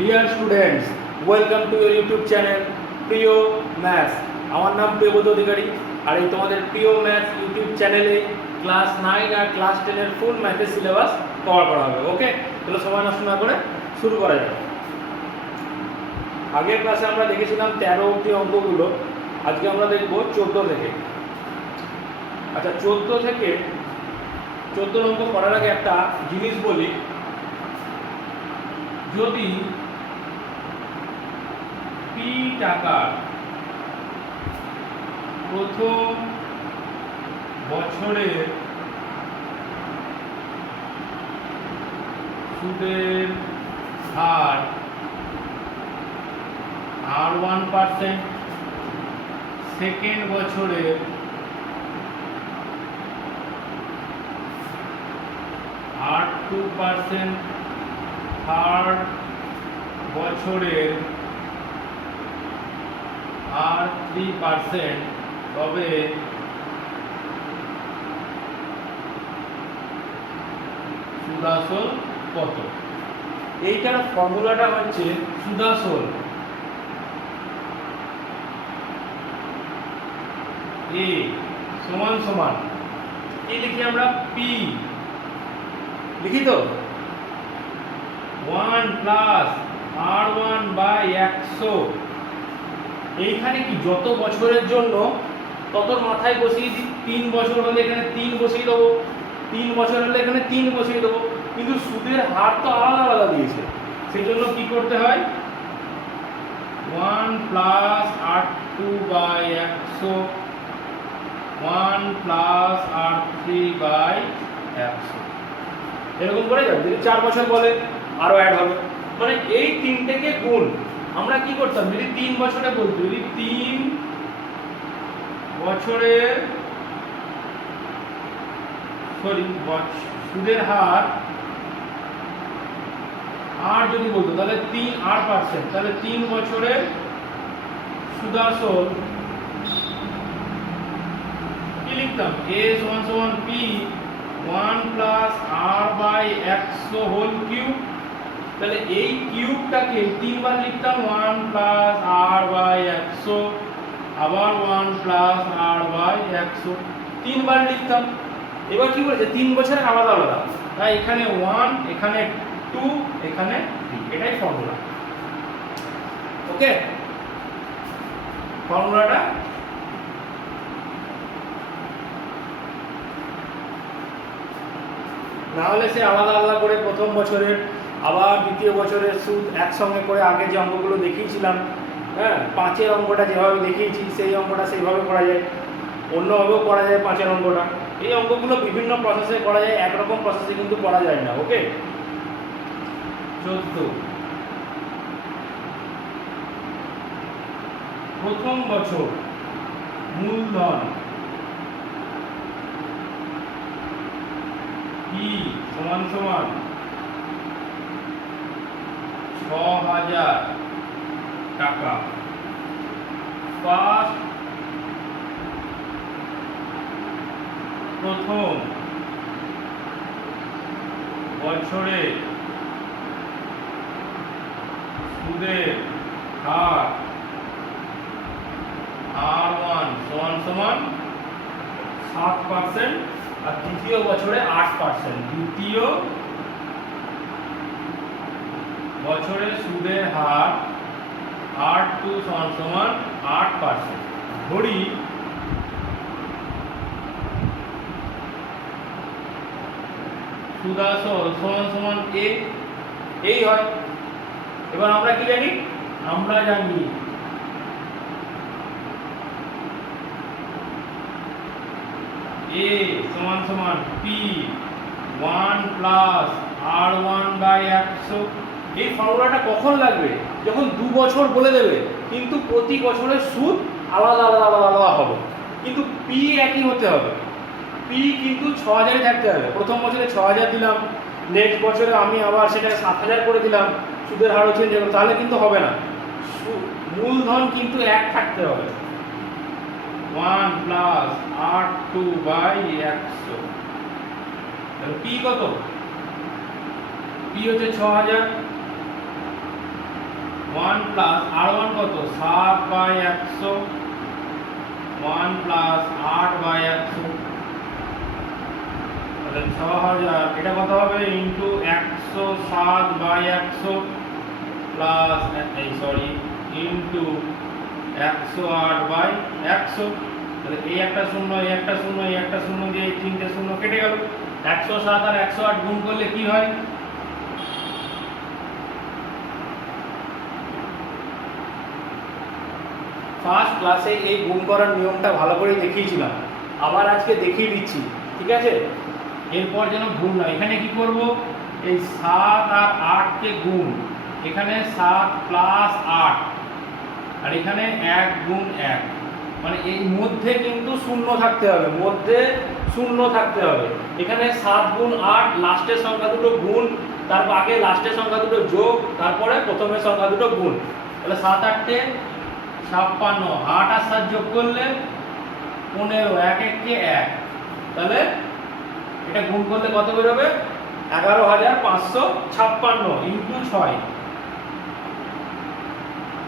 Dear students, welcome to your YouTube channel প্রিয় maths. আমার নাম প্রিয়ব্রত অধিকারী, আর এই তোমাদের প্রিয় ম্যাথস ইউটিউব চ্যানেলে ক্লাস 9 আর ক্লাস 10 এর ফুল ম্যাথের সিলেবাস কভার করা হবে। ওকে, তাহলে সময় নষ্ট না করে শুরু করা যাবে। আগের ক্লাসে আমরা দেখেছিলাম 13 অবধি অঙ্কগুলো, আজকে আমরা দেখব 14 থেকে। আচ্ছা, 14 থেকে 14 অঙ্ক করার আগে একটা জিনিস বলি, যদি পি টাকার প্রথম বছরের সুদের হার R1%, সেকেন্ড বছরের R2%, থার্ড বছরের R3%, তবে সুদাসল কত? এইটার ফর্মুলাটা হচ্ছে সুদাসল এ সমান সমান কি লিখি আমরা? পি লিখি তো 1 প্লাস R1 বাই 100। এইখানে কি যত বছরের জন্য তত মাথায় বসিয়ে দিই। 3 বছর হলে এখানে 3 বসিয়ে দেবো, 3 বছর হলে এখানে 3 বসিয়ে দেবো, কিন্তু সুদের হার তো আলাদা আলাদা দিয়েছে, সেই জন্য কি করতে হয়? 1 plus R2 by 100, 1 plus R3 by 100, এরকম করে যাবে। যদি 4 বছর বলে আরো অ্যাড হবে, মানে এই তিনটেকে গুণ আমরা কি করতাম? যদি 3 বছরে বলতো, যদি 3 বছরের সুদের হার আর যদি বলতো তাহলে 3% তাহলে 3 বছরের সুদাসল কি লিখতাম? a সমান সমান p 1 plus r by 100 whole cube. তাহলে এই কিউবটাকে 3 বার লিখতাম, 1 প্লাস r বাই 100, আবার 1 প্লাস r বাই 100, 3 বার লিখতাম। এবার কি বলেছে? 3 বছরের আলাদা আলাদা, তাই এখানে 1, এখানে 2, এখানে 3, এটাই ফর্মুলা। ওকে, ফর্মুলাটা না হলে সে আলাদা আলাদা করে প্রথম বছরের আবার দ্বিতীয় বছরের সুদ একসঙ্গে করে আগে যে অঙ্কগুলো দেখিয়েছিলাম, হ্যাঁ, 5-এর অঙ্কটা যেভাবে দেখিয়েছি সেই অঙ্কটা সেইভাবে করা যায়, অন্যভাবেও করা যায় 5-এর অঙ্কটা। এই অঙ্কগুলো বিভিন্ন প্রসেসে করা যায়, একরকম প্রসেসে কিন্তু করা যায় না। ওকে, 14 প্রথম বছর মূলধন কি সমান সমান 6,000 টাকা। ফার্স্ট প্রথম বছরে সুদের হার R1 সমান সমান 7%, আর দ্বিতীয় বছরে 8%। দ্বিতীয় বছরে সুদের হার R2 সমান সমান 8%। ধরি সুদাসল সমান সমান a, এই হয়। এবার আমরা কি জানি? আমরা জানি a সমান সমান p 1 প্লাস R1 বাই 100। এই ফর্মুলাটা কখন লাগবে? যখন 2 বছর বলে দেবে, কিন্তু প্রতি বছরের সুদ আলাদা আলাদা আলাদা আলাদা হবে, কিন্তু p একই হতে হবে। p কিন্তু 6,000 থাকতে হবে। প্রথম বছরে 6,000 দিলাম, নেক্সট বছরে আমি আবার সেটাকে 7,000 করে দিলাম, সুদের হারও চেঞ্জ হবে, তাহলে কিন্তু হবে না। মূলধন কিন্তু এক থাকতে হবে। 1 প্লাস R2 বাই 100, তাহলে P কত? P হচ্ছে 6000, 1 প্লাস R1 কত 7/100, 1 প্লাস 8/100, তাহলে 6000, এটা কত হবে ইনটু 107/100 প্লাস ইনটু 108/100, তাহলে এই একটা শূন্য, এই একটা শূন্য, এই একটা শূন্য দিয়ে এই তিনটে শূন্য কেটে গেল। 107 আর 108 গুণ করলে কি হয়? ফার্স্ট ক্লাসে এই গুণ করার নিয়মটা ভালো করে দেখিয়েছিলাম, আবার আজকে দেখিয়ে দিচ্ছি, ঠিক আছে? এরপর যেন ভুল না। এখানে কি করব, এই 7 আর 8 কে গুণ, এখানে 7 প্লাস 8 আর এখানে 1 গুণ 1, মানে এই মধ্যে কিন্তু শূন্য থাকতে হবে, মধ্যে শূন্য থাকতে হবে। এখানে 7 গুণ 8, লাস্টের সংখ্যা দুটো গুণ, তারপর আগে লাস্টের সংখ্যা দুটো যোগ, তারপরে প্রথমের সংখ্যা দুটো গুণ। তাহলে 7 8 56, 8 আর 7 যোগ করলে 15, 1 1 কে 1, তাহলে এটা গুণ করলে কত বেরোবে? 11556 ইনটু 6,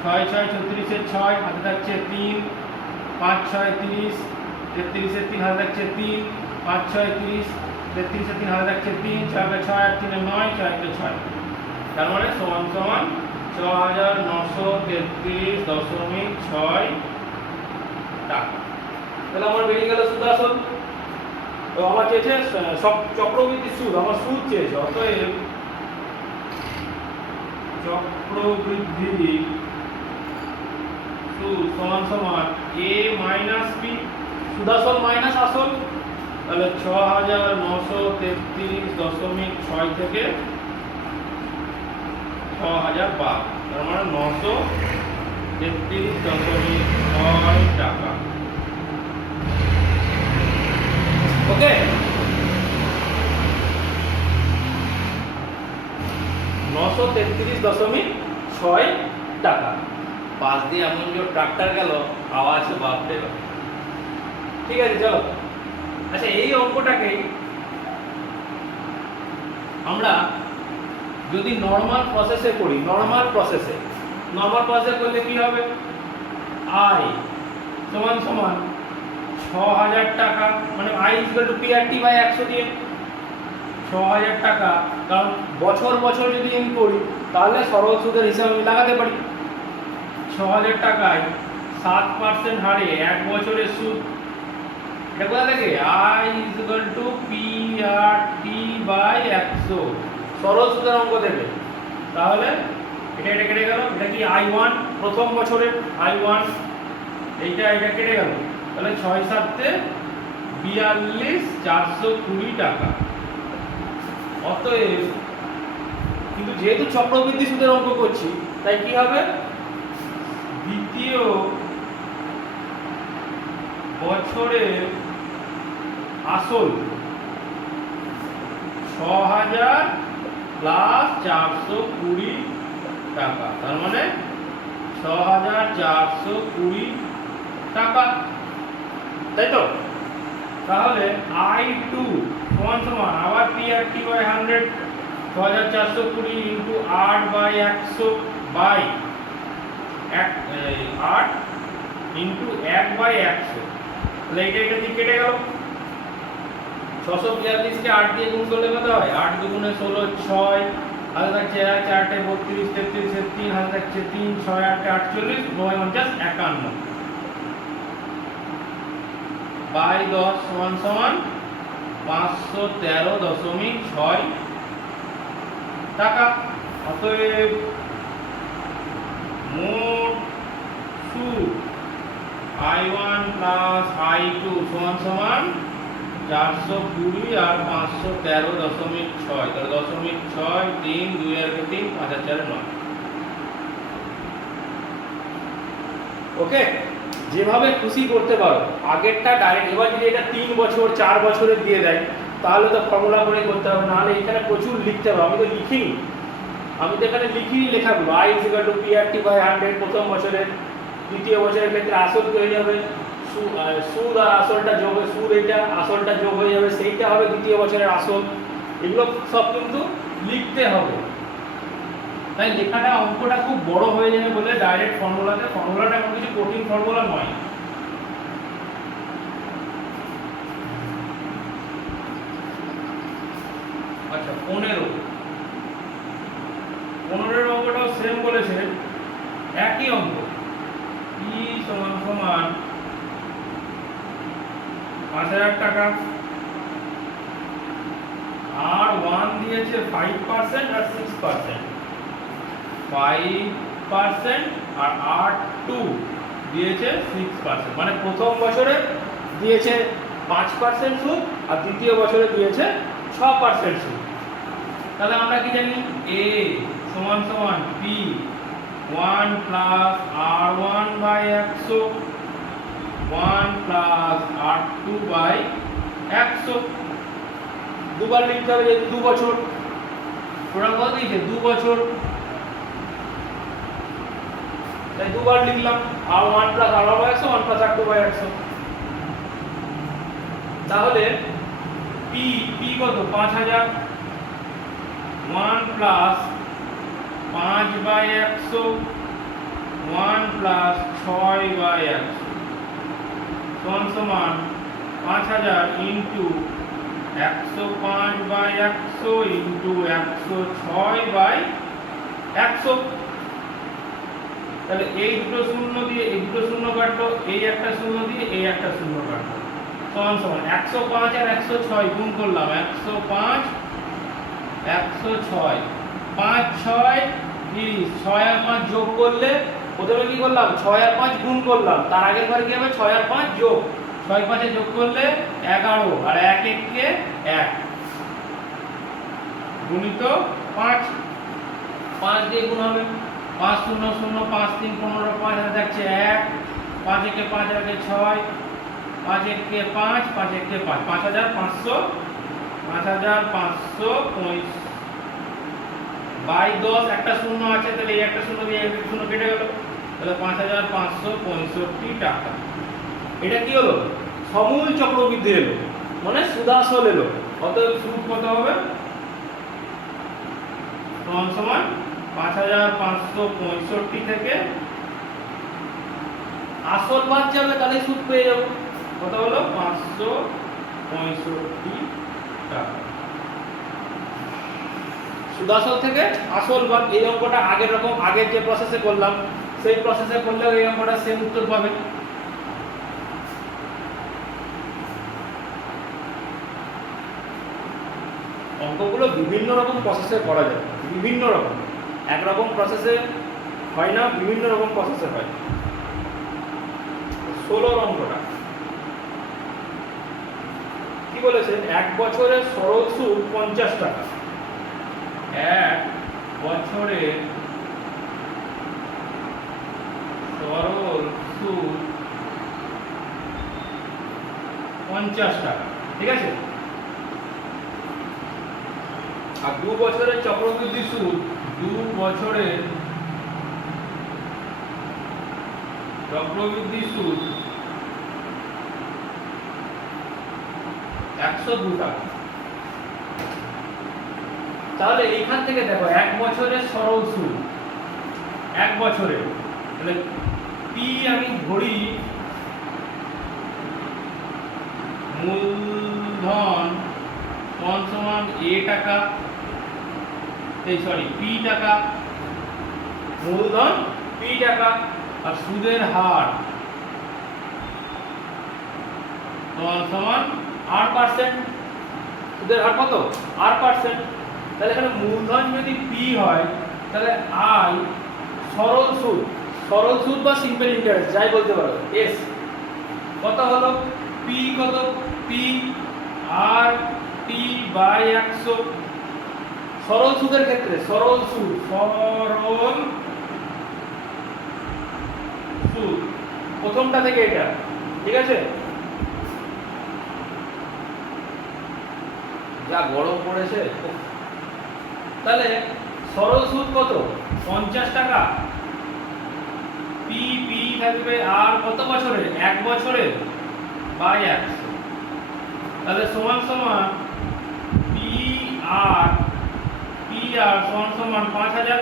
6 6 34 এর 6 হাতে থাকছে 3, 5 6 30, 33 এর 3 হাতে থাকছে 3, 5 6 30, 33 এর 3 হাতে থাকছে 3, 6 6 8 3 9, 6 6, তার মানে সমান সমান 6933.6 টাকা। তাহলে আমার বেরিয়ে গেল সুদ আসল। তো আমার চেয়েছে সব চক্রবৃদ্ধি সুদ, আমার সুদ চেয়েছে, অতএব চক্রবৃদ্ধি সুদ সমান সমান a মাইনাস b, সুদ আসল মাইনাস আসল, তাহলে 6933.6 থেকে 6000 বাদ, তার মানে 933.6 টাকা। ওকে, 933.6 টাকা। পাশ দিয়ে এমন যে ট্রাক্টর গেল, আওয়াজ বাপরে বাপ। ঠিক আছে, চলো। আচ্ছা, এই অঙ্কটাকে আমরা যদি নরমাল প্রসেসে করি, নরমাল প্রসেসে করলে কি হবে? আই সমান সমান 6000 টাকা, মানে আই ইকুয়াল টু PRT/100 দিয়ে 6000 টাকা, কারণ বছর বছর যদি আমি করি তাহলে সরল সুদের হিসাব আমি লাগাতে পারি। 6000 টাকায় 7% হারে 1 বছরের সুদ, এটা কোথা থেকে? আই ইকুয়াল টু PRT/100, সরল সুদের অঙ্ক দেবে। তাহলে এটা কেটে গেল, এটা কি I1 প্রথম বছরের I1, এটা কেটে গেল, তাহলে 6 7 42 420 টাকা। অতএব কিন্তু যেহেতু চক্রবৃদ্ধি সুদের অঙ্ক করছি, তাই কি হবে? দ্বিতীয় বছরের আসল 6000 প্লাস 420 টাকা, তার মানে 6420 টাকা, তাই তো? তাহলে I2 সমান সমান আবার PRT/100, 6420 ইনটু 8/100 বাই 8 ইনটু 1/100, তাহলে এটা দিক কেটে গেল। 642 কে 8 দিয়ে গুণ করলে কত হয়? 8 দুগুণে 16, 6 হাতে থাকছে 1, 4 32, 33 এর 3 হাতে থাকছে 3, 6 8 48, 9 50 51 বাই 10 সমান সমান 513.6 টাকা। অতএব মোট সুদ I1 প্লাস I2 সমান সমান 420 আর 513.6, তাহলে 0.6 3 2 আর 3 5 আর 4 9। ওকে, যেভাবে খুশি করতে পারো, আগেরটা ডাইরেক্ট। এবার যদি এটা 3 বছর 4 বছরের দিয়ে দেয় তাহলে তো ফর্মুলা করে করতে হবে, নাহলে এখানে প্রচুর লিখতে হবে। আমি তো লিখিনি, এখানে লেখাগুলো I ইকুয়াল টু PRT/100 প্রথম বছরের, দ্বিতীয় বছরের ক্ষেত্রে আসল কি হয়ে যাবে? সুদ আর আসলটা যোগ, সুদ এটা আসলটা যোগ হয়ে যাবে, সেইটা হবে দ্বিতীয় বছরের আসল। এগুলো সব কিন্তু লিখতে হবে। তাই লেখাটা অঙ্কটা খুব বড় হয়ে যাবে বলে ডাইরেক্ট ফর্মুলাটা এমন কিছু কঠিন ফর্মুলা নয়। আচ্ছা 15 অঙ্কটাও সেম বলেছে, একই অঙ্ক ই সমান সমান 5000 টাকা, আর 1 দিয়েছে 5% আর 6%, 5% আর R2 দিয়েছে 6%, মানে প্রথম বছরে দিয়েছে 5% সুদ আর দ্বিতীয় বছরে দিয়েছে 6% সুদ। তাহলে আমরা কি জানি a সমান সমান p 1 plus R1 by 100, 1 plus R2 by 100। দুবার লিখতে হবে, যে 2 বছর টোটাল কত দিয়েছে 2 বছর, তাই দুবার লিখলাম R1 plus R1 by 100, 1 plus R2 by 100। তাহলে p কত 5000, 1 প্লাস 5 বাই 100, 1 প্লাস 6 বাই 100 সমান সমান 5000 ইন্টু 105 বাই 100 ইন্টু 106 বাই 100। তাহলে এই দুটো শূন্য দিয়ে এই দুটো শূন্য কাটলো, এই একটা শূন্য দিয়ে এই একটা শূন্য কাটলো, সমান সমান 105 আর 106 গুণ করলাম, 105 106, 5 6 30, 6 আর 5 যোগ করলে প্রথমে কি করলাম 6 আর 5 গুণ করলাম, তার আগের ঘরে কি হবে 6 আর 5 যোগ, 6 5 এ যোগ করলে 11 আর 1 1 কে 1 গুণিত 5, 5 দিয়ে গুণ হবে, 5 0 0 5 3 15, 5 হাতে যাচ্ছে 1, 5 1 5 আর 6, 5 1 5, 5 1 5, 5500, 5550 বাই 10, একটা শূন্য আছে, তাহলে এই একটা শূন্য দিয়ে একটা শূন্য কেটে গেল, তাহলে 5565 টাকা। এটা কি হলো সমূল চক্রবৃদ্ধি এলো, মানে সুদাসল এলো। অতএব সুদ কত হবে সমান সমান 5565 থেকে আসল বাদ যাবে, তাহলে সুদ পেয়ে যাবো। কত হলো 565 টাকা। সুদাসল থেকে আসল বাদ, এই অঙ্কটা আগের রকম আগের যে প্রসেসে করলাম সেই প্রসেসে করলেও এই অঙ্কটা সেম উত্তর পাবে। অঙ্কগুলো বিভিন্ন রকম প্রসেসে করা যায়, বিভিন্ন রকম, একরকম প্রসেসে হয় না, বিভিন্ন রকম প্রসেসে হয়। 16 অঙ্কটা কি বলেছে, 1 বছরের সরল সুদ 50 টাকা, 1 বছরের সরল সুদ 50 টাকা, ঠিক আছে। আর 2 বছরের চক্রবৃদ্ধি সুদ, 2 বছরের চক্রবৃদ্ধি সুদ 102 টাকা। তাহলে এখান থেকে দেখো 1 বছরের সরল সুদ, 1 বছরের, তাহলে পি আমি ধরি মূলধন সমান সমান এ টাকা, এই সরি পি টাকা, মূলধন পি টাকা, আর সুদের হার সমান সমান R%। সুদের হার কত R%। তাহলে এখানে মূলধন যদি পি হয় তাহলে আই সরল সুদ বা সিম্পল ইন্টারেস্ট যাই বলতে পারো এস কত হলো, পি কত, পি আর টি বাই 100। সরল সুদের ক্ষেত্রে সরল সুদ প্রথমটা থেকে এটা, ঠিক আছে। যা গরম পড়েছে, তাহলে সরল সুদ কত 50 টাকা, পি থাকবে আর কত বছরে 1 বছরে বাই 100, তাহলে সমান সমান পি আর সমান সমান 5000,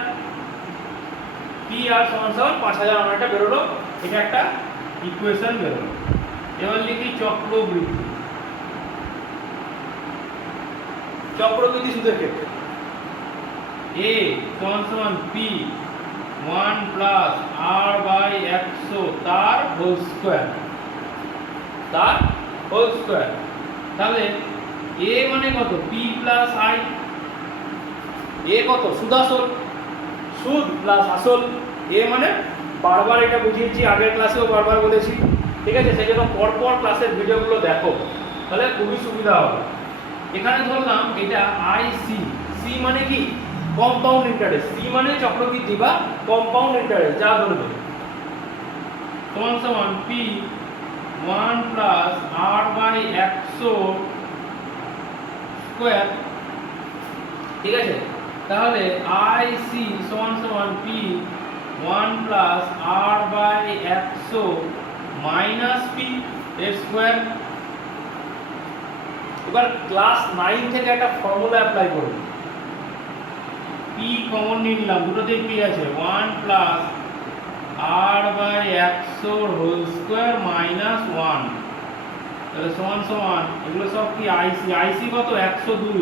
পি আর সমান সমান 5000 আমার একটা বেরোলো, এটা একটা ইকুয়েশন বেরোলো। এবার লিখি চক্রবৃদ্ধি। চক্রবৃদ্ধি সুদের ক্ষেত্রে এ সমান সমান পি 1 প্লাস আর বাই 100 তার হোল স্কয়ার, তার হোল স্কয়ার। তাহলে এ মানে কত? P plus I. এ কত? সুদ আসল, সুদ প্লাস আসল। এ মানে বারবার এটা বুঝিয়েছি, আগের ক্লাসেও বারবার বলেছি, ঠিক আছে? সেই জন্য পরপর ক্লাসের ভিডিওগুলো দেখো, তাহলে খুবই সুবিধা হবে। এখানে ধরলাম এটা আই সি। সি মানে কি? Compound interest. সি মানে চক্রবৃদ্ধি বা কম্পাউন্ড ইন্টারেস্ট, যা ধরবে, সমান সমান P 1 plus R by 100 square, ঠিক আছে? তাহলে আই সি সমান সমান P 1 plus R by 100 minus P এর স্কয়ার। এবার ক্লাস 9 থেকে একটা ফর্মুলা অ্যাপ্লাই করব। পি কমন নিয়ে নিলাম, দুটোতেই পি আছে। 1 plus R by 100 whole square minus 1, তাহলে সমান সমান এগুলো সব কি? আইসি। আইসি কত? 102।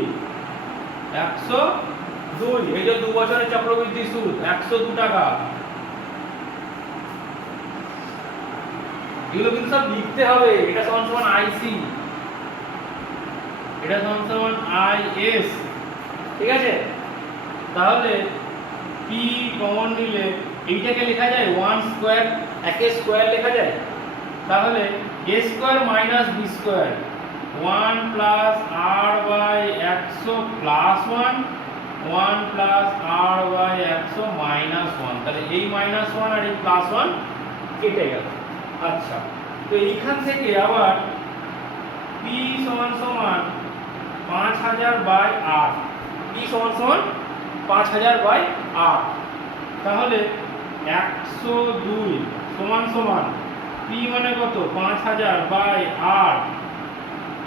102, এই যে 2 বছরের চক্রবৃদ্ধি সুদ 102 টাকা। এগুলো কিন্তু সব লিখতে হবে। এটা সমান সমান আইসি, এটা সমান সমান আইএস, ঠিক আছে? তাহলে পি কমন নিলে এইটাকে লেখা যায় 1 স্কয়ার, একে স্কয়ার লেখা যায়। তাহলে a square minus b square 1 plus r by 100 plus 1, 1 plus r by 100 minus 1। তাহলে এই মাইনাস 1 আর এই প্লাস 1 কেটে গেল। আচ্ছা, তো এইখান থেকে আবার p সমান সমান 5000 বাই r, p সমান সমান 5000 বাই r। তাহলে 102 সমান সমান p মানে কত? 5000 বাই r,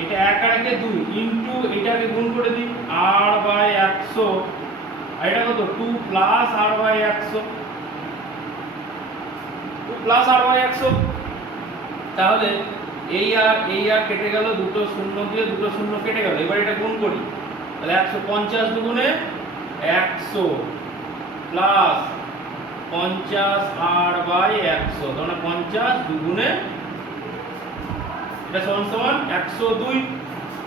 এটা 1 আর 1 2 ইনটু এটাকে গুণ করে দিই r বাই 100, আর এটা কত? 2 plus r by 100, 2 plus r by 100। তাহলে এই আর কেটে গেল, দুটো শূন্য দিয়ে দুটো শূন্য কেটে গেল। এবার এটা গুণ করি, তাহলে 150 দুগুণে 100 প্লাস 50 r বাই 100, তাহলে 50 দুগুণে এটা সমান সমান 102।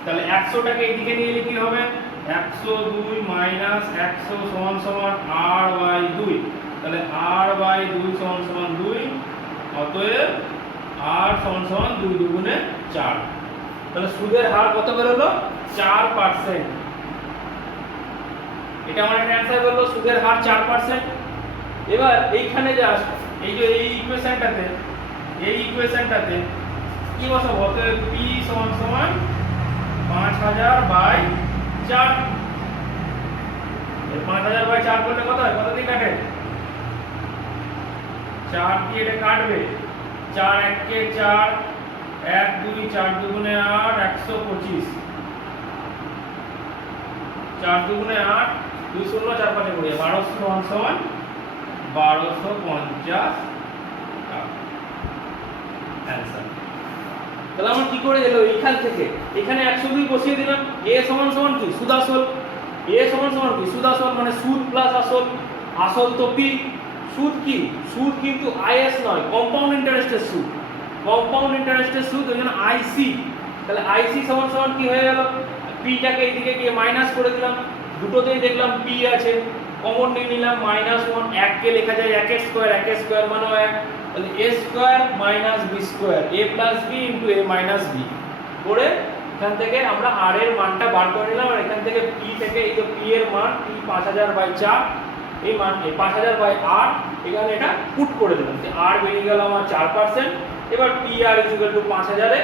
তাহলে 100টাকে এইদিকে নিয়ে এলে কি হবে? 102 মাইনাস 100 সমান সমান r বাই 2। তাহলে r বাই 2 সমান সমান 2, অতএব r সমান সমান 2 দুগুণে 4। তাহলে সুদের হার কত বেরোলো? 4%। এটা আমার একটা অ্যানসার বেরোলো, সুদের হার 4%। এবার এইখানে যা আসবে, এই যে এই ইকুয়েশনটাতে কি বসাবো? অতএব p সমান সমান 5000 বাই 4। এই 5000 বাই 4 করলে কত হয়? কত দিয়ে কাটে? 4 দিয়ে এটা কাটবে। 4 1 কে 4, 1 2 4 দুগুণে 8, 125। 4 দুগুণে 8, 2 শূন্য 4 5 করে 1200 সমান সমান 1250 টাকা অ্যানসার। তাহলে আমরা কি করে এলো? এইখান থেকে এখানে 102 বসিয়ে দিলাম। a সমান সমান কি? সুদ আসল। a সমান সমান কি? সুদ আসল, মানে সুদ প্লাস আসল। আসল তো p, সুদ কি? সুদ কিন্তু আইএস নয়, কম্পাউন্ড ইন্টারেস্টের সুদ। কম্পাউন্ড ইন্টারেস্টের সুদ, ওই জন্য আইসি। তাহলে আইসি সমান সমান কি হয়ে গেল? পিটাকে এইদিকে গিয়ে মাইনাস করে দিলাম, দুটোতেই দেখলাম পি আছে, কমন নিয়ে নিলাম -1। 1 কে লেখা যায় 1 এর স্কয়ার মানে 1, তাহলে a square minus b square, a plus b into a minus b করে এখান থেকে আমরা r এর মানটা বার করে নিলাম। আর এখান থেকে p থেকে এই যে p এর মান p 5000 বাই 4, এই মান 5000 বাই r, এখানে এটা পুট করে দিলাম যে r বেরিয়ে গেল আমার 4%। এবার pr 5000 এ,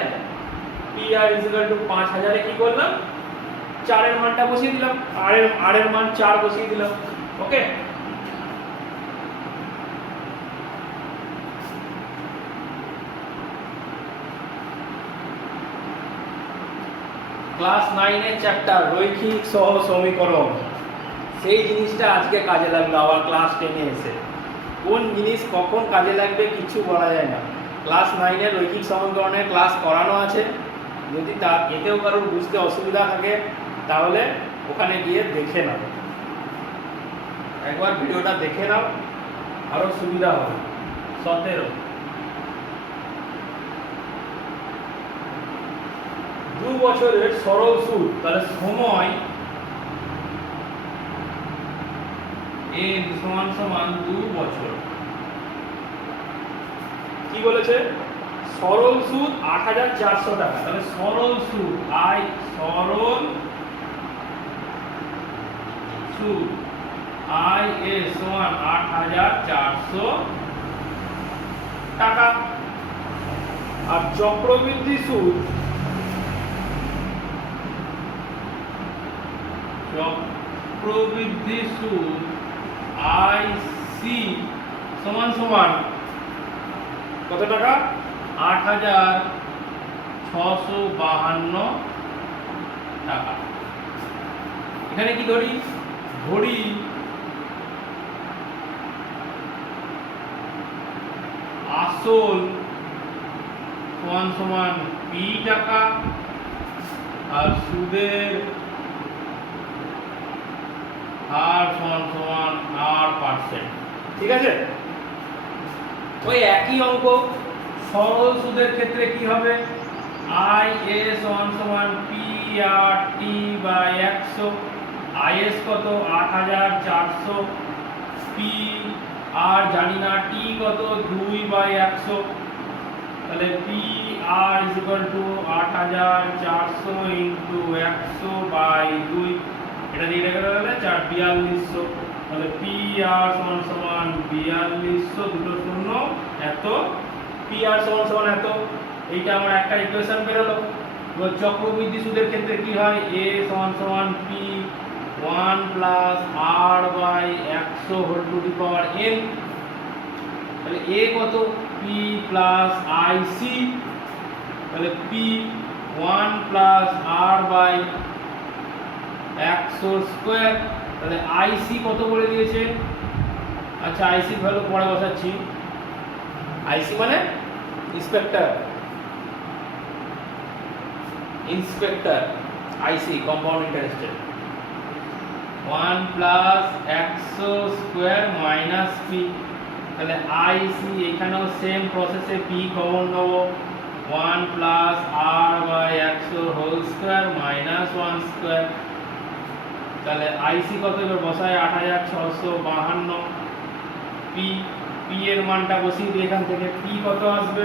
pr 5000 এ কি করলাম? 4 এর মানটা বসিয়ে দিলাম, r এর মান 4 বসিয়ে দিলাম। ওকে, ক্লাস 9 এর চ্যাপ্টার রৈখিক সহ সমীকরণ, সেই জিনিসটা আজকে কাজে লাগলো আবার ক্লাস 10 এ এসে। কোন জিনিস কখন কাজে লাগবে কিছু বলা যায় না। ক্লাস 9-এর রৈখিক সমীকরণের ক্লাস করানো আছে, যদি তার এতেও কারোর বুঝতে অসুবিধা থাকে তাহলে ওখানে গিয়ে দেখে নাও, একবার ভিডিওটা দেখে নাও, আরো সুবিধা হবে। 17 2 বছরের সরল সুদ, তাহলে সময় n সমান সমান 2 বছর। কি বলেছে? সরল সুদ ৮৪০০ টাকা, তাহলে সরল সুদ সরল সুদ IS সমান ৮৪০০ টাকা। আর চক্রবৃদ্ধি সুদ IC সমান সমান কত টাকা? ৮৬৫২ টাকা। এখানে কি ধরি? ধরি আসল সমান সমান P টাকা আর সুদের হার সমান সমান R%। ঠিক আছে? ওই একই অঙ্ক সরল সুদের ক্ষেত্রে কি হবে? IS সমান সমান PR/T/100। IS কত? ৮৪০০। P আর জানি না, T কত? 2/100। তাহলে PR = ৮৪০০ × 100/2। এটা দিয়ে গেলে ৪/৪২০০। তাহলে PR সমান সমান ৪২০০, দুটো শূন্য এত। PR সমান সমান এত। এইটা আমার একটা ইকুয়েশন বের হলো। এবার চক্রবৃদ্ধি সুদের ক্ষেত্রে কি হয়? A সমান সমান P 1 + R/100 whole to the power n। তাহলে A কত? P + IC। তাহলে P 1 + R/100 স্কয়ার। তাহলে IC কত বলে দিয়েছে? আচ্ছা, IC ভ্যালু পরে বসাচ্ছি। IC মানে inspector, IC compound interested. 1 + 100 square minus P। তাহলে IC এখানেও সেম প্রসেসে P কমন নেব। 1 + R/100 হোল স্কয়ার মাইনাস 1 স্কয়ার। তাহলে IC কত? এবার বসায় ৮৬৫২। P এর মানটা বসিয়ে দিই এখান থেকে। P কত আসবে?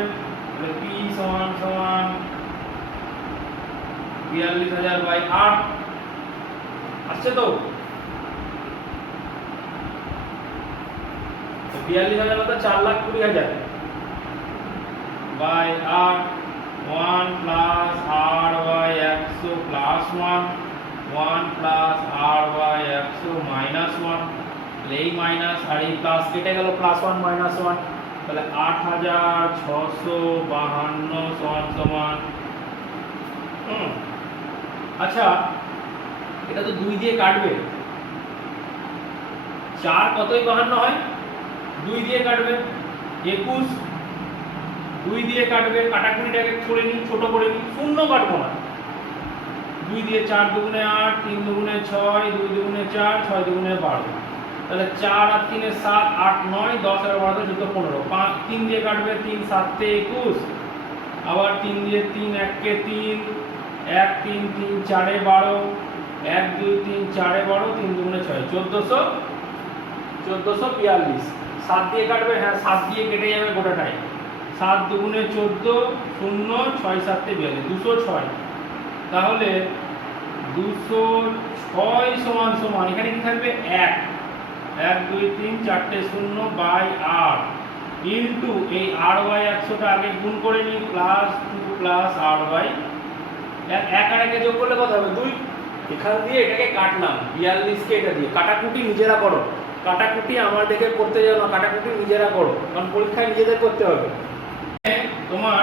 তাহলে P সমান সমান ৪২০০০/৮ আসছে তো? ৪২০০০ মতো ৪,২০,০০০ by ৮। 1 + R/100 plus 1, 1 + R/100 minus 1। তাহলে এই মাইনাস আর এই প্লাস কেটে গেল, +1 - 1। তাহলে ৮৬৫২ সমান সমান আচ্ছা, এটা তো 2 দিয়ে কাটবে। 4 কতই 52 হয়? 2 দিয়ে কাটবে 21। 2 দিয়ে কাটবে, কাটাকুটিটাকে করে নিই, ছোট করে নিই, শূন্য কাটবো না। 2 দিয়ে 4 দুগুণে 8, 3 দুগুণে 6, 2 দুগুণে 4, 6 দুগুণে 12। তাহলে 4 আর 3 এ 7, 8, 9, 10 আর 12, 14, 15। 5 3 দিয়ে কাটবে, 3 7 তে 21। আবার 3 দিয়ে 3 1 কে 3, 1 3 3 4 এ 12, 1 2 3 4 এ 12, 3 দুগুণে 6, 1442। 7 দিয়ে কাটবে, হ্যাঁ 7 দিয়ে কেটে যাবে গোটাটাই। 7 দুগুণে 14, 0, 6 7 তে 42, 206। তাহলে 206 সমান সমান এখানে কি থাকবে? 1 1 2 3 4টে 0 বাই 8 ইনটু এই R/100টা আগে গুণ করে নিই, +2 + R/1 এক আর একে যোগ করলে কত হবে? 2। এখান দিয়ে এটাকে কাটলাম, 42 কে এটা দিয়ে। কাটাকুটি নিজেরা করো, কাটাকুটি আমার দেখে করতে যাও না, কাটাকুটি নিজেরা করো, কারণ পরীক্ষায় নিজেদের করতে হবে। তোমার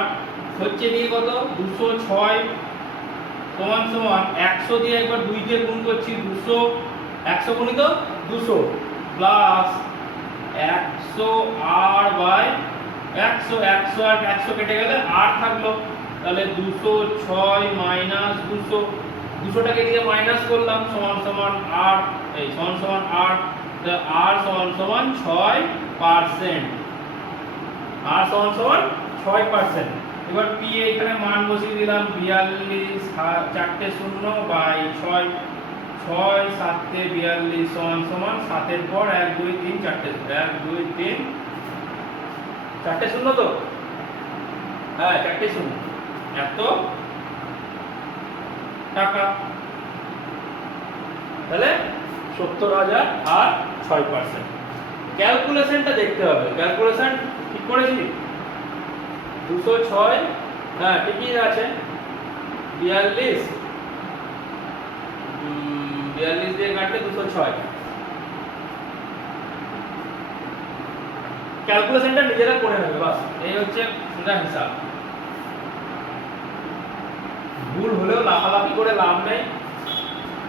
হচ্ছে দিয়ে কত? 206 সমান সমান 100 দিয়ে একবার 2 দিয়ে গুণ করছি, 200 100 গুণিত 200 প্লাস 100 100r/100, 100 আর 100 কেটে গেলে r থাকলো, তাহলে 206 মাইনাস 200, 200টাকে দিয়ে মাইনাস করলাম সমান সমান r, এই সমান সমান r, তাহলে r সমান সমান 6%, r সমান সমান 6%। এবার p এখানে মান বসিয়ে দিলাম 42, 4টে 0 বাই 6, 6 7 42 সমান সমান 7 এর পর 1 2 3 4টে, 1 2 3 4টে 0 তো, হ্যাঁ 4টে 0, এত টাকা, তাহলে 70,000 আর 6%। ক্যালকুলেশনটা দেখতে হবে, ক্যালকুলেশন ঠিক করেছি 206, হ্যাঁ ঠিকই আছে, 42 দিয়ে কাটলে 206। ক্যালকুলেশনটা নিজেরা করে নেবে, বাস এই হচ্ছে সোজা হিসাব। ভুল হলেও লাফালাফি করে লাভ নেই,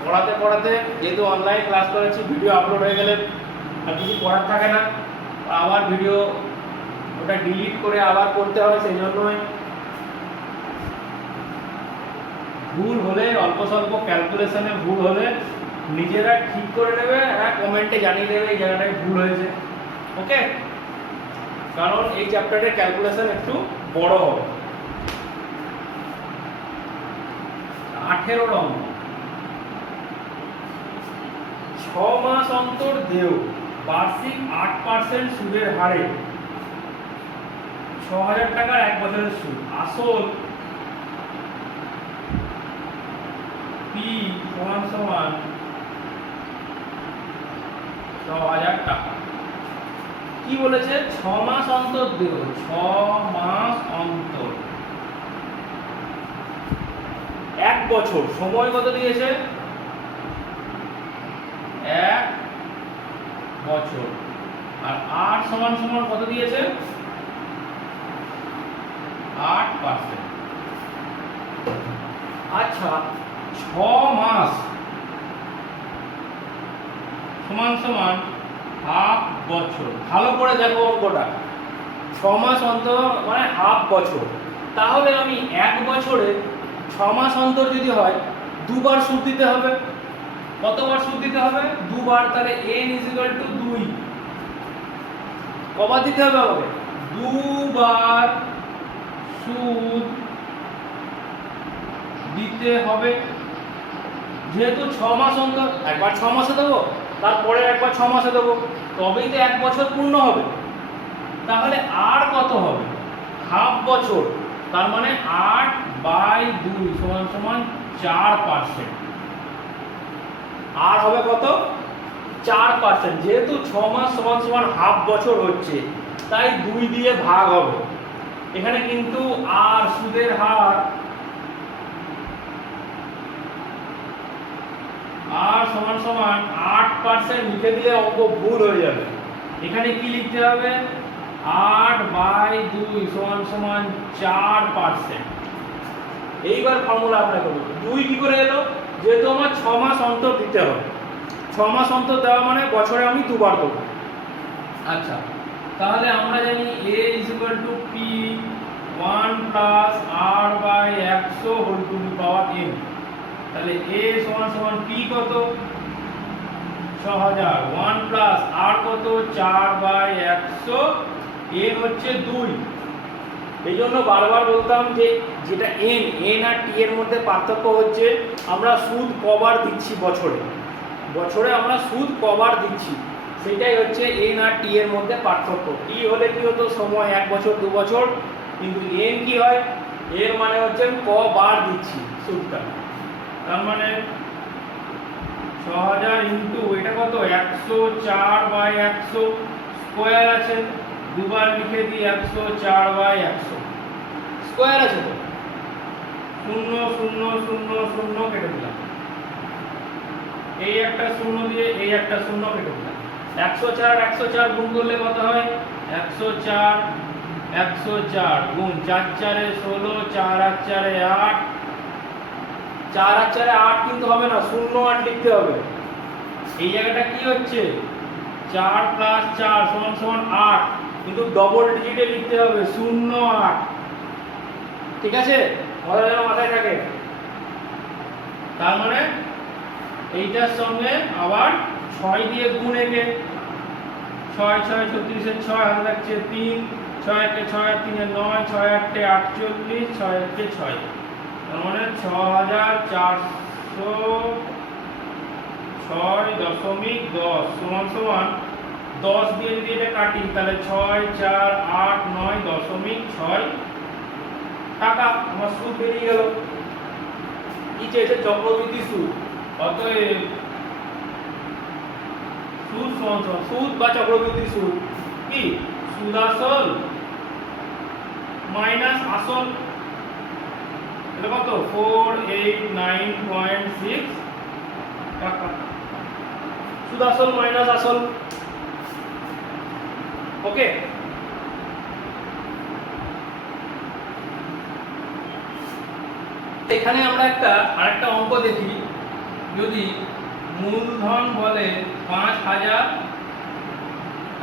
পড়াতে পড়াতে যেহেতু অনলাইন ক্লাস করেছি, ভিডিও আপলোড হয়ে গেলে আর কিছু করার থাকে না, আবার ভিডিও ওটা ডিলিট করে আবার করতে হয়, সেই জন্যই ভুল হলে অল্প স্বল্প ক্যালকুলেশনে ভুল হলে নিজেরা ঠিক করে নেবে, হ্যাঁ কমেন্টে জানিয়ে দেবে এই জায়গাটায় ভুল হয়েছে, ওকে। কারণ এই চ্যাপ্টারের ক্যালকুলেশন একটু বড় হবে। 18 অঙ্ক, 6 মাস অন্তর দেও বার্ষিক 8% সুদের হারে 6,000 টাকার 1 বছরের সুদ, আসল p সমান সমান 6,000 টাকা। কি বলেছে? 6 মাস অন্তর দেও, 6 মাস অন্তর, 1 বছর, সময় কত দিয়েছে? 1 বছর, আর r সমান সমান কত দিয়েছে? 8%। আচ্ছা 6 মাস সমান সমান হাফ বছর, ভালো করে দেখো অঙ্কটা, 6 মাস অন্তর মানে হাফ বছর, তাহলে আমি 1 বছরে 6 মাস অন্তর যদি হয়, দুবার সুদ দিতে হবে। কতবার সুদ দিতে হবে? দুবার, তাহলে n = 2। কবার দিতে হবে আমাকে? দুবার সুদ দিতে হবে। যেহেতু 6 মাস অন্তর, একবার 6 মাসে দেবো, তারপরে একবার 6 মাসে দেবো, তবেই তো 1 বছর পূর্ণ হবে। তাহলে আর কত হবে? হাফ বছর, তার মানে 8/2 সমান সমান 4%। আর হবে কত? 4%। যেহেতু 6 মাস সমান সমান হাফ বছর হচ্ছে, তাই 2 দিয়ে ভাগ হবে। এখানে কিন্তু আর সুদের হার আর সমান সমান 8% লিখে দিলে অঙ্ক ভুল হয়ে যাবে। এখানে কি লিখতে হবে? 8/2 সমান সমান 4%। এইবার ফর্মুলা অ্যাপ্লাই করব। 2 কি করে এলো? যেহেতু আমার 6 মাস অন্তর দিতে হবে, 6 মাস অন্তর দেওয়া মানে বছরে আমি দুবার দেবো। আচ্ছা, তাহলে আমরা জানি a = p 1 + r/100 whole to the power n। তাহলে a সমান সমান p কত? 6,000, 1 + r কত? 4/100, n হচ্ছে 2। এই জন্য বারবার বলতাম যে যেটা n আর t এর মধ্যে পার্থক্য হচ্ছে আমরা সুদ কবার দিচ্ছি বছরে, বছরে আমরা সুদ কবার দিচ্ছি, সেটাই হচ্ছে n আর t এর মধ্যে পার্থক্য। t হলে কি হতো? সময় 1 বছর 2 বছর, কিন্তু n কি হয়? এর মানে হচ্ছে কবার দিচ্ছি সুদটা। তার মানে 6,000 ইন্টু এটা কত? 104/100 স্কয়ার আছে, দুবার লিখে দিই 104/100 স্কয়ার আছে তো, 0 0 0 0 কেটে দিলাম, এই একটা 0 দিয়ে এই একটা 0 কেটে দিলাম। 104 104 গুণ করলে কত হয়? 104 104 গুণ 4 4 এ 16, 4 আর 4 এ 8, 4 আর 4 এ 8 কিন্তু হবে না, 0 8 লিখতে হবে। এই জায়গাটা কি হচ্ছে? 4 প্লাস 4 সমান সমান 8, কিন্তু ডবল ডিজিটে লিখতে হবে 08। ঠিক আছে, কথাটা যেন মাথায় থাকে। তার মানে এইটার সঙ্গে আবার 6 দিয়ে গুণ একে, 6 6 36 6 হাতে থাকছে 3, 6 1 6 আর 3 9, 6 8 48, 6 1 6, তার মানে 6406.10 সমান সমান 10 দিয়ে যদি এটা কাটি তাহলে 6 4 8 9 দশমিক 6 টাকা আমার সুদ বেরিয়ে গেল। কি চেয়েছে? চক্রবৃদ্ধি সুদ। অতএব সুদ সমান সমান সুদ বা চক্রবৃদ্ধি সুদ কি? সুদ আসল মাইনাস আসল। এটা কত? 489.6 টাকা। সুদ আসল মাইনাস আসল। ওকে, এখানে আমরা আরেকটা অঙ্ক দেখি। যদি মূলধন বলে 5000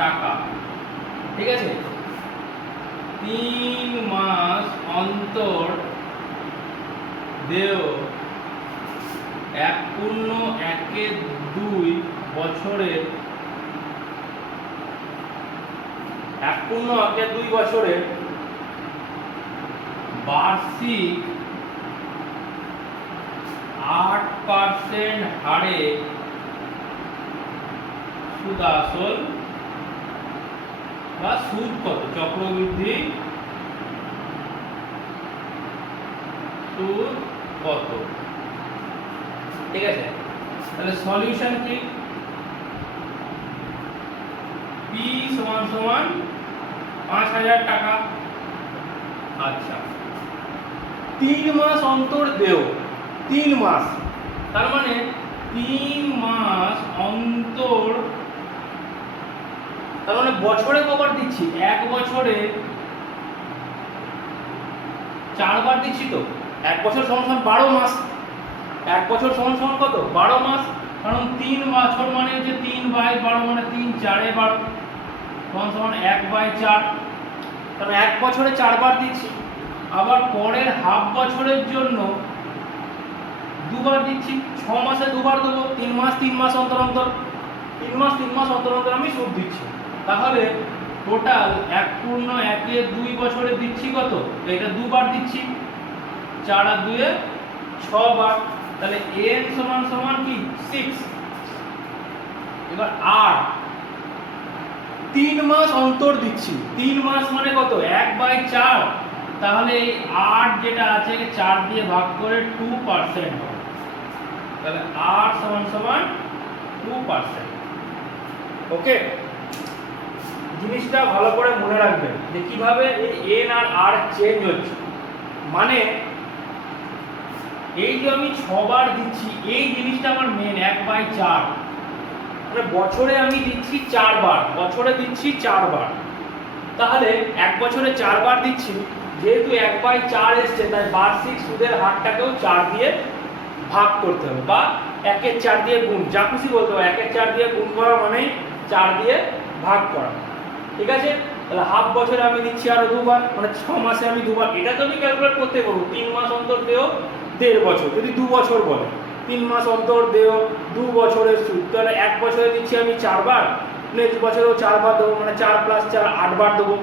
টাকা, ঠিক আছে, 3 মাস অন্তর দেয় 1.12 বছরের 1.12 বছরের বার্ষিক 8% হারে সুদ আসল বা সুদ কত? চক্রবৃদ্ধি সুদ কত? ঠিক আছে, তাহলে সলিউশন কি? P সমান সমান 5000 টাকা। আচ্ছা, 3 মাস অন্তর দেও, 3 মাস, তার মানে 3 মাস অন্তর, তার মানে বছরে কবার দিচ্ছি? এক বছরে 4 বার দিচ্ছি। তো এক বছর সমান সমান 12 মাস। এক বছর সমান সমান কত? 12 মাস। কারণ 3 বছর মানে যে 3/12 মানে 3 4 12 সমান সমান 1/4। কারণ এক বছরে 4 বার দিচ্ছি। আবার পরের হাফ বছরের জন্য 2 বার দিচ্ছি। 6 মাসে 2 বার দেবো, 3 মাস 3 মাস অন্তর অন্তর, 3 মাস 3 মাস অন্তর অন্তর আমি সুদ দিচ্ছি। তাহলে টোটাল 1.12 বছরে দিচ্ছি কত? এটা 2 বার দিচ্ছি, 4 আর 2 6 বার। তাহলে n সমান সমান কি? 6। এবার আর 3 মাস অন্তর দিচ্ছি। 3 মাস মানে কত? 1/4। তাহলে এই 8 যেটা আছে 4 দিয়ে ভাগ করে 2% হবে। তাহলে r সমান সমান 2%। ওকে, জিনিসটা ভালো করে মনে রাখবেন যে কিভাবে এই n আর r চেঞ্জ হচ্ছে। মানে এই যে আমি 6 বার দিচ্ছি, এই জিনিসটা আমার মেন 1/4, মানে বছরে আমি দিচ্ছি 4 বার, বছরে দিচ্ছি 4 বার। তাহলে এক বছরে 4 বার দিচ্ছি, যেহেতু 1/4 এসছে, তাই বার্ষিক সুদের হারটাকেও 4 দিয়ে ভাগ করতে হবে, বা 1/4 দিয়ে গুণ, যা খুশি বলতে হবে। 1/4 দিয়ে গুণ করা মানেই 4 দিয়ে ভাগ করা। ঠিক আছে, তাহলে হাফ বছরে আমি দিচ্ছি আরো 2 বার, মানে 6 মাসে আমি 2 বার। এটা তো আমি ক্যালকুলেট করতে পারবো। 3 মাস অন্তর দেও 1.5 বছর, যদি 2 বছর বলে 3 মাস অন্তর দেও 2 বছরের সুদ, তাহলে এক বছরে দিচ্ছি আমি 4 বার, নেক্সট বছরেও 4 বার দেবো, মানে 4 + 4 8 বার দেবো।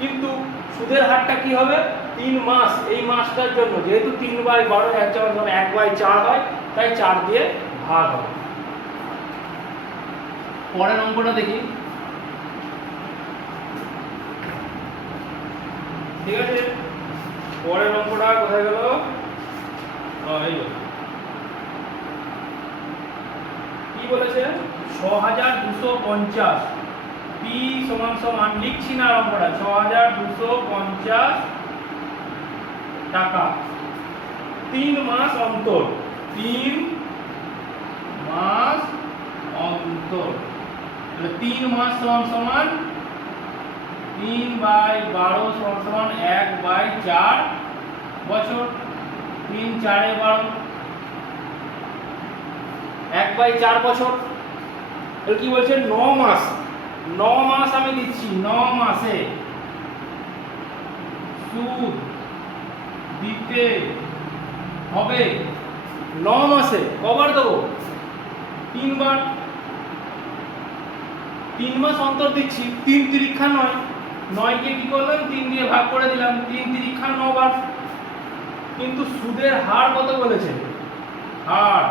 কিন্তু সুদের হারটা কি হবে? 3 মাস, এই মাসটার জন্য যেহেতু 3/12 1/4 হয়, তাই 4 দিয়ে ভাগ হবে। পরের অঙ্কটা দেখি। ঠিক আছে, পরের অঙ্কটা কোথায় গেল? এই কি বলেছে? 6250। p সমান সমান, লিখছি না অঙ্কটা, 6250 টাকা 3 মাস অন্তর। 3 মাস অন্তর, তাহলে 3 মাস সমান সমান 3/12 সমান সমান 1/4 বছর। 3 4 12, 1/4 বছর। তাহলে কি বলছে? 9 মাস। 9 মাস আমি দিচ্ছি, 9 মাসে সুদ দিতে হবে 9 মাসে কবার দেবো? 3 বার। 3 মাস অন্তর দিচ্ছি, 3 তিরিক্ষা 9, 9 কে কি করলাম 3 দিয়ে ভাগ করে দিলাম, 3 তিরিক্ষা 9 বার। কিন্তু সুদের হার কত বলেছে? হার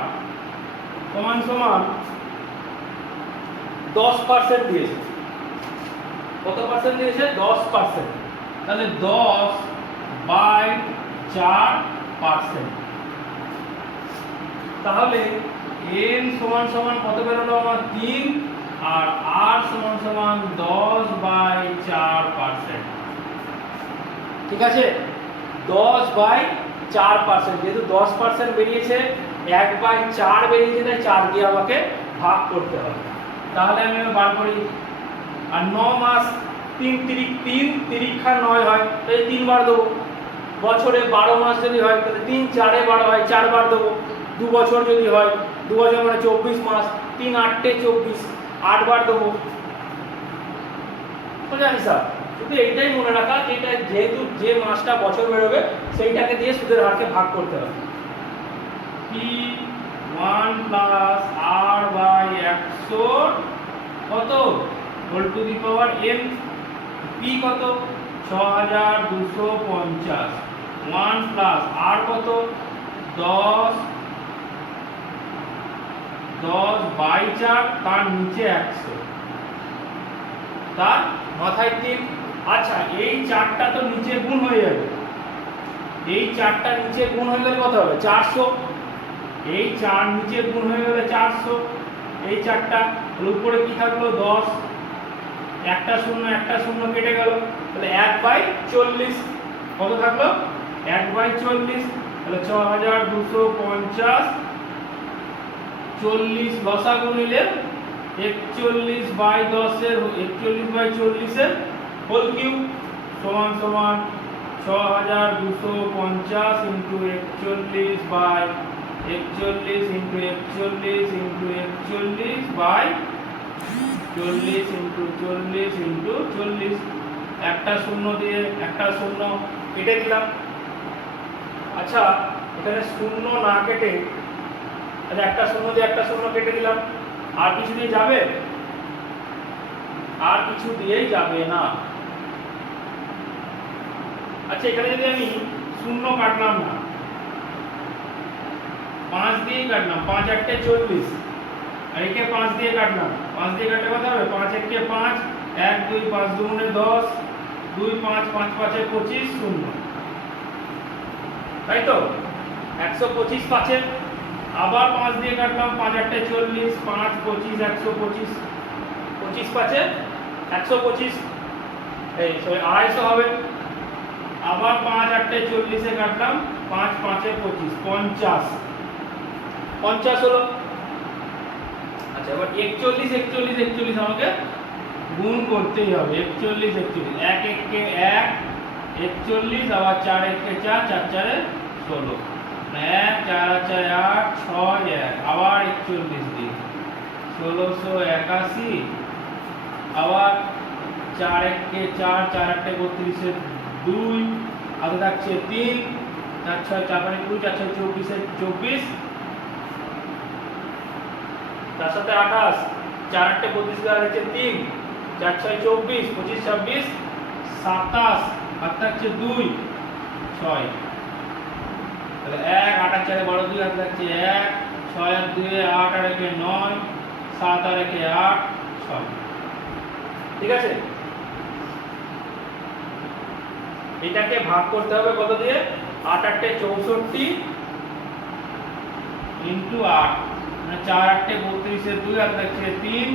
সমান সমান 10% দিয়েছে। কত পার্সেন্ট দিয়েছে? 10%। তাহলে 10/4%। তাহলে n সমান সমান কত বেরোলো আমার? 3, আর r সমান সমান 10/4%। ঠিক আছে, 10/4%। যেহেতু 10% বেরিয়েছে, 1/4 বেরিয়েছে, তাই 4 দিয়ে আমাকে ভাগ করতে হবে। তাহলে আমি বার করি। আর 9 মাস 3 তিরিক্ষা 9 হয়, তাই 3 বার দেবো। বছরে 12 মাস যদি হয় তাহলে 3 4 12 হয়, 4 বার দেবো। 2 বছর যদি হয়, 2 বছর মানে 24 মাস, 3 8 24, 8 বার দেবো। বুঝলেন স্যার? শুধু এইটাই মনে রাখা, যেটা যেহেতু যে মাসটা বছর বেরোবে সেইটাকে দিয়ে সুদের হারকে ভাগ করতে হবে। P1 প্লাস r/100 কত? Whole to the power n। p কত? 6250। 1 প্লাস r কত? 10/4, তার নিচে 100, তার মাথায় 3। আচ্ছা, এই 4টা তো নিচে গুণ হয়ে যাবে। এই 4টা নিচে গুণ হয়ে গেলে কত হবে? 400। এই 4 নিচে গুণ হয়ে গেলে 400। এই 4টা উপরে কি থাকলো? 10। একটা শূন্য কেটে গেল, তাহলে 1/40 কত থাকলো? 1/40। তাহলে 6250, 40 লসাগু নিলে 41/10 এর 41/40 এর হোল কিউব সমান সমান 6250 into 41/41 into 41 into 41/40 into 40 into 40। একটা শূন্য দিয়ে একটা শূন্য কেটে দিলাম। আচ্ছা, এখানে শূন্য না কেটে, তাহলে একটা শূন্য দিয়ে একটা শূন্য কেটে দিলাম। আর কিছু দিয়ে যাবে? আর কিছু দিয়েই যাবে না। আচ্ছা, এখানে যদি আমি শূন্য কাটলাম না, 5 দিয়েই কাটলাম, 5 8 40, আর একে 5 দিয়ে কাটলাম, 5 দিয়ে কাটলে কত হবে? 5 1 5, 1 2 5 2 10, 2 5 5 5 25, 0। তাই তো 125 5-এ। আবার 5 দিয়ে কাটলাম, 5 8 40, 5 25 125, 25 5-এ 125, এই সরি 250 হবে। আবার 5 8 40-এ কাটলাম, 5 5 25, 50 50 হলো। আচ্ছা, এবার 41 41 41 আমাকে গুণ করতেই হবে। 41 41, 1 1 কে 1 41, আবার 4 1 কে 4, 4 4 16, 1 4 4 8 6 1, আবার 41 দিই 1681, আবার 4 1 কে 4, 4 8 32 2, আগে থাকছে 3, 4 6 4 5 20, 4 6 24 24, তার সাথে 28, 4 8 32 আর হচ্ছে 3, 4 6 24, 25 26 27, আর থাকছে 2 6। তাহলে 1 8 আর 4 12 2, আর থাকছে 1 6 আর 2 8 আর 1 9, 7 আর 1 8 6। ঠিক আছে, এটাকে ভাগ করতে হবে কত দিয়ে? 8 8 64 ইনটু 8, মানে 4 8 32 এর 2, আর থাকছে 3,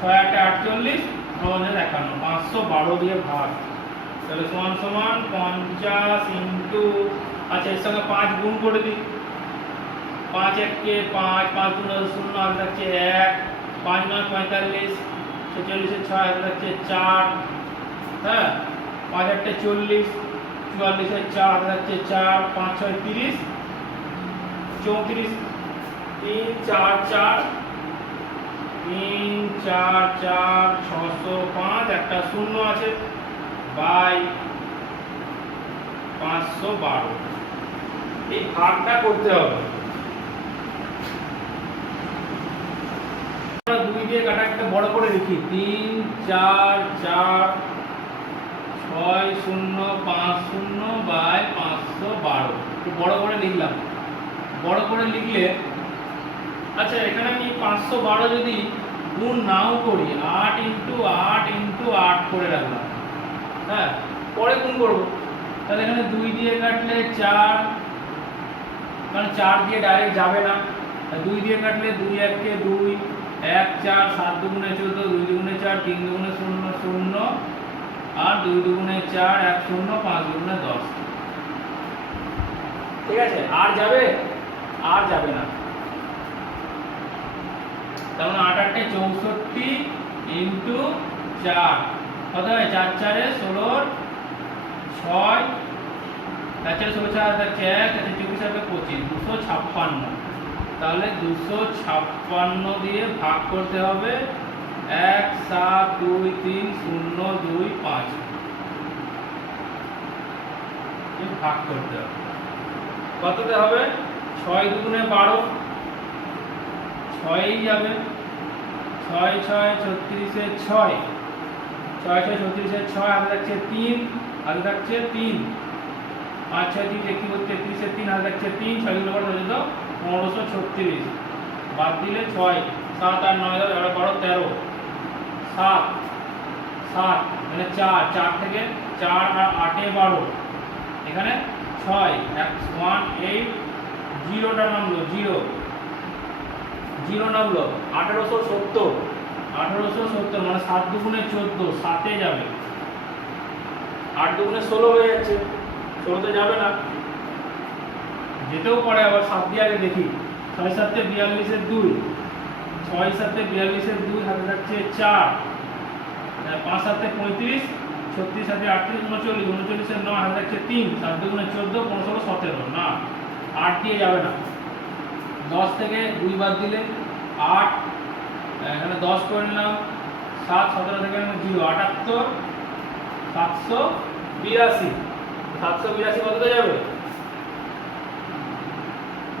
6 8 48, 9 51, 512 দিয়ে ভাগ। তাহলে সমান সমান 50 ইনটু, আচ্ছা এর সঙ্গে 5 গুণ করে দিই। 5 1 কে 5, 5 2 0, আর থাকছে 1, 5 9 45, 46 এর 6, আর থাকছে 4, হ্যাঁ 5 8 40, 44 এর 4, আর থাকছে 4, 5 6 30, 34, 3 4 4, 3 4 4 605 একটা শূন্য আছে বাই 512। এই ভাগটা করতে হবে। আমরা 2 দিয়ে কাটাটা বড় করে লিখি 3 4 4 6 0 5 0 বাই 512 একটু বড় করে লিখলাম। বড় করে লিখলে আচ্ছা এখানে আমি 512 যদি গুণ নাও করি 8 ইনটু 8 ইনটু 8 করে রাখলাম, হ্যাঁ পরে গুণ করব। তাহলে এখানে 2 দিয়ে কাটলে 4, মানে 4 দিয়ে ডাইরেক্ট যাবে না, 2 দিয়ে কাটলে 2 1 কে 2, 1 4 7 দুগুণে 14, 2 দুগুণে 4, 3 দুগুণে 0 0 আর 2 দুগুণে 4 1 0, 5 দুগুণে 10। ঠিক আছে, আর যাবে? আর যাবে না। তাহলে 8 8 এ 64 ইনটু 4 কত হয়? 4 4 এ 16 6 4 4 16 4 আছে 1 আছে 24 হবে 25 256। তাহলে 256 দিয়ে ভাগ করতে হবে 1 7 2 3 0 2 5 এই ভাগ করতে হবে। কততে হবে? 6 দুগুণে 12, 6 যাবে, 6 6 36 এ 6, 6 6 36 এ 6 হাতে থাকছে 3, হাতে থাকছে 3, 5 6 3 দেখি 33 এ 3 হাতে থাকছে 3, 6 গুণ করে হয়ে যেত 1536, বাদ দিলে 6 7 8 9 10 11 12 13, 7 7 মানে 4 4 থেকে 4 আর 8 এ 12, এখানে 6 1 8 0টা নামলো 0 0 নামলো 1870 1870 মানে 7 দুগুণে 14 7 এ যাবে, 8 দুগুণে 16 হয়ে যাচ্ছে, 16 তে যাবে না, যেতেও পারে আবার 7 দিয়ে আগে দেখি 6 7 এ 42 এর 2, 6 7 এ 42 এর 2 হাতে থাকছে 4, 5 7 এ 35, 36 7 এ 38 39 39 এর 9 হাতে থাকছে 3, 7 দুগুণে 14 15 16 17 না 8 দিয়ে যাবে না। 10 থেকে 2 বাদ দিলে 8, এখানে 10 করে নিলাম, 7 17 থেকে 0 78 782 782 কততে যাবে?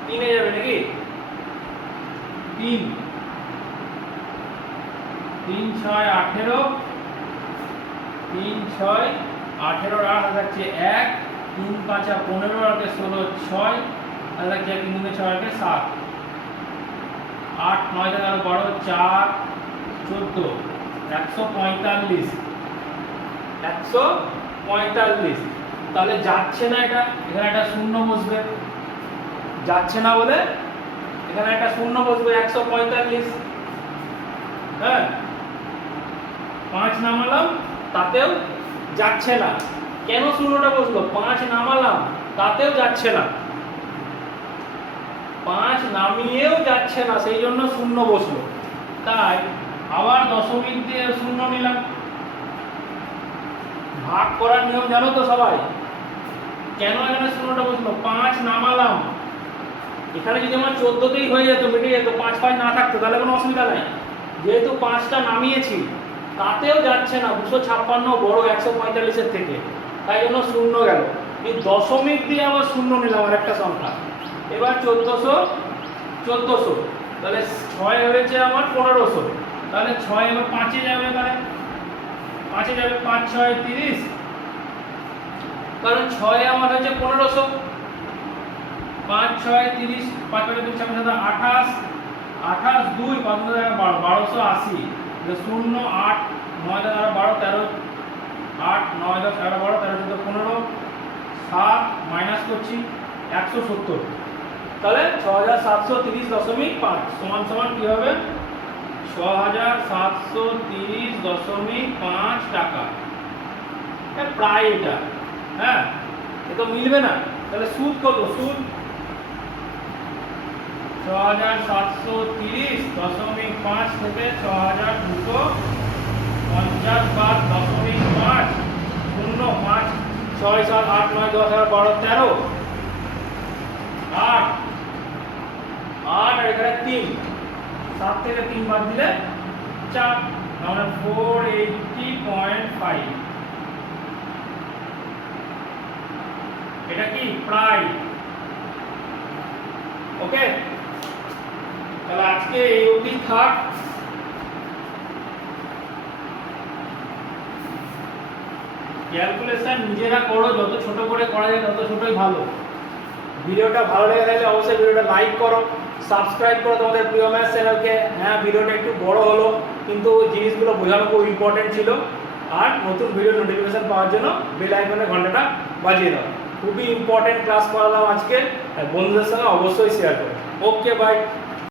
3 এ যাবে নাকি? 3 3 6 18 3 6 18 আর থাকছে 1 3 5 15 আর 16 6 আর থাকছে 3 গুণে 6 আর 7 8 9 11 12 4 14 145 145। তাহলে যাচ্ছে না, এটা এখানে একটা শূন্য বসবে, যাচ্ছে না বলে এখানে একটা শূন্য বসবে 145। হ্যাঁ 5 নামালাম তাতেও যাচ্ছে না, কেন শূন্যটা বসলো? 5 নামালাম তাতেও যাচ্ছে না, 5 নামিয়েও যাচ্ছে না, সেই জন্য শূন্য বসলো। তাই আবার দশমিক দিয়ে শূন্য নিলাম। ভাগ করার নিয়ম জানো তো সবাই? কেন এখানে শূন্যটা বসলো? 5 নামালাম, এখানে যদি আমার 14তেই হয়ে যেত, মিটে যেত, 5 5 না থাকতো, তাহলে কোনো অসুবিধা নাই। যেহেতু 5টা নামিয়েছি তাতেও যাচ্ছে না, 256 বড় 145 এর থেকে, তাই জন্য শূন্য গেল। এই দশমিক দিয়ে আবার শূন্য নিলাম আর একটা সংখ্যা। এবার 1400, তাহলে 6 হয়েছে আমার 1500, তাহলে 6 এবার 5 এ যাবে, এখানে 5 এ যাবে, 5 6 30, কারণ 6 আমার হয়েছে 1500, 5 6 30, 5 5 2 7 28 28 2 5 12 1280, 0 8 9 12 13 8 9 10 11 12 13 14 15 7 মাইনাস করছি 170, তাহলে 6730.5 সমান সমান কি হবে? 6730.5 টাকা। প্রায় এটা, হ্যাঁ এ তো মিলবে না, তাহলে সুদ কত? সুদ 6730.5 থেকে 6250 বাদ 0.5 0 5 6 7 8 9 10 11 12 13 8 8 আর এখানে 3, 7 থেকে 3 বাদ দিলে চাপ, তাহলে 480.5। এটা কি প্রায়। ওকে, তাহলে আজকে এই অবধি থাক। ক্যালকুলেশন নিজেরা করো, যত ছোট করে করা যায় তত ছোটই ভালো। ভিডিওটা ভালো লেগে থাকলে অবশ্যই ভিডিওটা লাইক করো, সাবস্ক্রাইব করো তোমাদের প্রিয় ম্যাথ চ্যানেলকে। হ্যাঁ, ভিডিওটা একটু বড় হলো, কিন্তু জিনিসগুলো বোঝানো খুব ইম্পর্টেন্ট ছিল। আর নতুন ভিডিও নোটিফিকেশন পাওয়ার জন্য বেল আইকনের ঘন্টাটা বাজিয়ে দাও। খুবই ইম্পর্টেন্ট ক্লাস করালাম আজকে, বন্ধুদের সঙ্গে অবশ্যই শেয়ার করো। ওকে, বাই।